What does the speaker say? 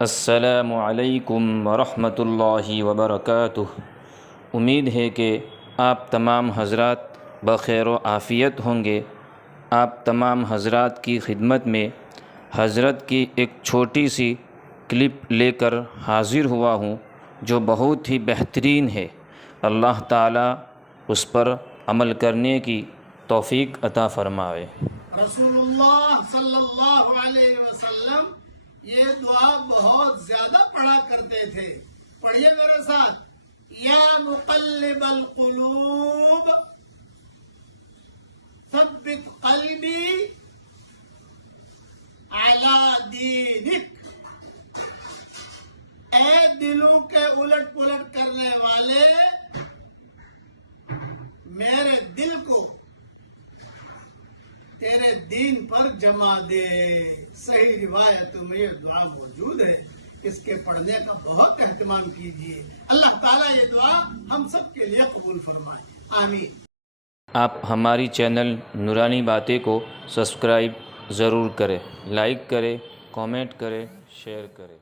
السلام علیکم ورحمۃ اللہ وبرکاتہ۔ امید ہے کہ آپ تمام حضرات بخیر و عافیت ہوں گے۔ آپ تمام حضرات کی خدمت میں حضرت کی ایک چھوٹی سی کلپ لے کر حاضر ہوا ہوں جو بہت ہی بہترین ہے۔ اللہ تعالیٰ اس پر عمل کرنے کی توفیق عطا فرمائے۔ رسول اللہ صلی اللہ علیہ وسلم یہ دعا بہت زیادہ پڑھا کرتے تھے۔ پڑھیے میرے ساتھ، یا مقلب القلوب ثبت قلبی علی دینک۔ اے دلوں کے الٹ پلٹ کرنے والے، میرے دل کو تیرے دین پر جما دے۔ صحیح روایت میں یہ دعا موجود ہے، اس کے پڑھنے کا بہت اہتمام کیجیے۔ اللہ تعالیٰ یہ دعا ہم سب کے لیے قبول فرمائے، آمین۔ آپ ہماری چینل نورانی باتیں کو سبسکرائب ضرور کریں، لائک کریں، کامنٹ کریں، شیئر کریں۔